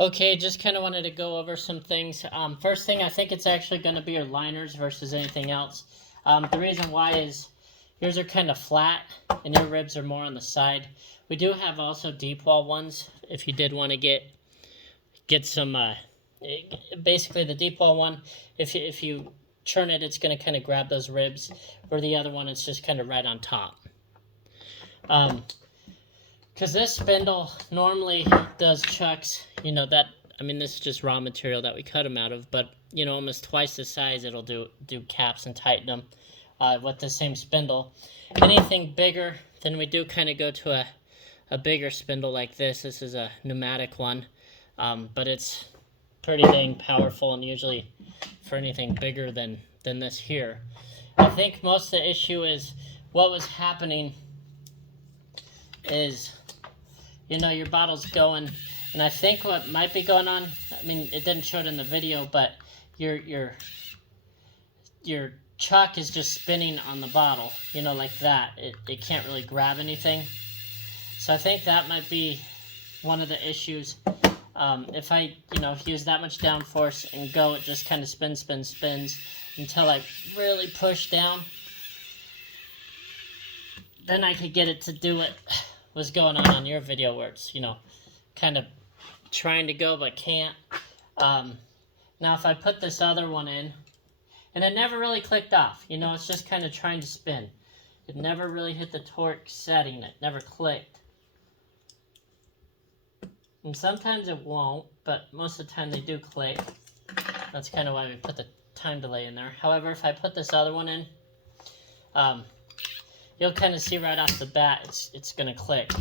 Okay, just kind of wanted to go over some things. First thing, I think it's actually going to be your liners versus anything else. The reason why is yours are kind of flat and your ribs are more on the side. We do have also deep wall ones if you did want to get some, basically the deep wall one, if you churn it, it's going to kind of grab those ribs, or the other one, it's just kind of right on top. Because this spindle normally does chucks, this is just raw material that we cut them out of, but, almost twice the size it'll do caps and tighten them with the same spindle. Anything bigger, then we do kind of go to a bigger spindle like this. This is a pneumatic one, but it's pretty dang powerful, and usually for anything bigger than this here. I think most of the issue is what was happening is, your bottle's going, and I think what might be going on, it didn't show it in the video, but your chuck is just spinning on the bottle, like that. It can't really grab anything. So I think that might be one of the issues. If I, use that much downforce and go, it just kind of spins until I really push down. Then I could get it to do what was going on your video where it's, kind of trying to go but can't. Now if I put this other one in, and it never really clicked off, it's just kind of trying to spin. It never really hit the torque setting, it never clicked. And sometimes it won't, but most of the time they do click. That's kind of why we put the time delay in there. However, if I put this other one in, you'll kind of see right off the bat it's going to click.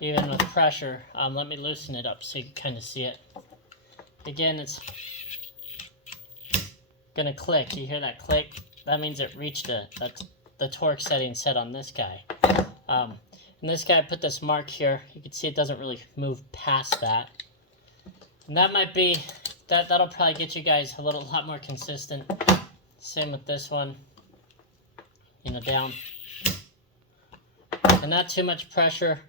Even with pressure. Let me loosen it up so you can kind of see it. Again, it's going to click. You hear that click? That means it reached the torque setting set on this guy. And this guy, I put this mark here. You can see it doesn't really move past that. And that might be, that'll probably get you guys a lot more consistent. Same with this one. Down. And not too much pressure.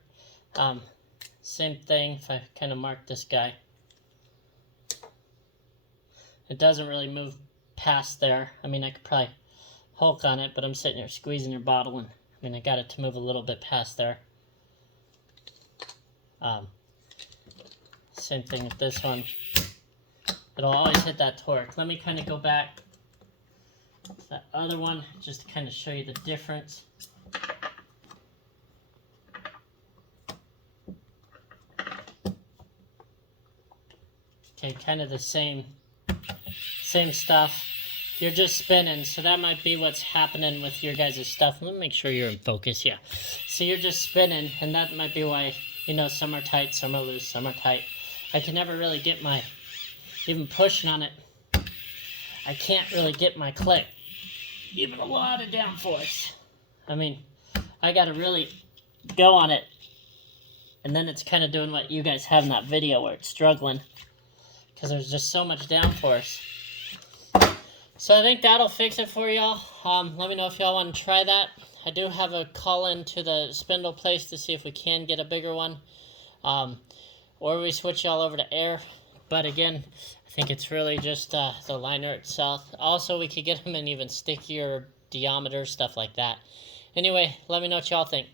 Same thing if I kind of mark this guy. It doesn't really move past there. I could probably Hulk on it, but I'm sitting here squeezing your bottle, and I got it to move a little bit past there. Same thing with this one. It'll always hit that torque. Let me kind of go back to that other one just to kind of show you the difference. Okay, kind of the same stuff. You're just spinning, so that might be what's happening with your guys' stuff. Let me make sure you're in focus, yeah. So you're just spinning, and that might be why, some are tight, some are loose, some are tight. I can never really get even pushing on it, I can't really get my click. Even a lot of downforce. I gotta really go on it, and then it's kind of doing what you guys have in that video where it's struggling, because there's just so much downforce. So I think that'll fix it for y'all. Let me know if y'all want to try that. I do have a call in to the spindle place to see if we can get a bigger one. Or we switch y'all over to air. But again, I think it's really just the liner itself. Also, we could get them in even stickier diameter, stuff like that. Anyway, let me know what y'all think.